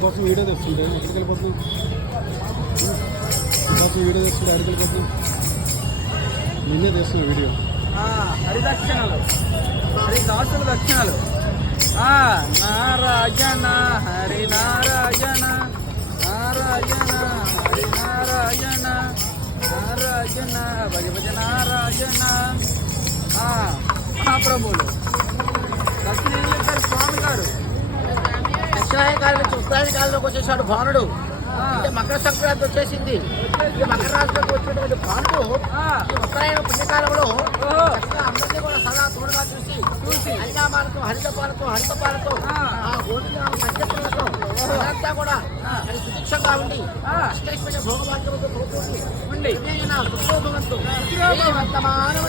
నీకోసం వీడియో తెస్తుంటే ఎక్కడికి వెళ్ళిపోతుంది నీకోసం వీడియో తెస్తుంటే ఎక్కడికి వెళ్ళిపోతుంది నిన్నే తెస్తున్నా వీడియో. ఆ, హరి దాసుల దక్షిణలు. నారాయణ హరి నారాయణ నారాయణ హరి నారాయణ నారాయణ భజ భజ నారాయణ. మహాప్రభులు దక్షిణాయన కాలం నుంచి ఉత్తరాయణ కాలంలోకి వచ్చేసాడు భానుడు. అంటే మకర సంక్రాంతి వచ్చేసింది. ఈ మకర రాశిలోకి వచ్చినటువంటి భానుడు ఈ ఉత్తరాయణ పుణ్యకాలంలో చక్కగా అందరినీ కూడా సదా తోడుగా చూసి చూసి. హరినామాలతో హరితపాలతో హరితపాలతో ఆ. గోపిక సంకీర్తనలతో అదంతా కూడా మరి సుభిక్షంగా ఉండి ఆ. అష్టైశ్వర్య భోగభాగ్యముతో పోతుంది ఉండి. సుఖోభవంతు హరి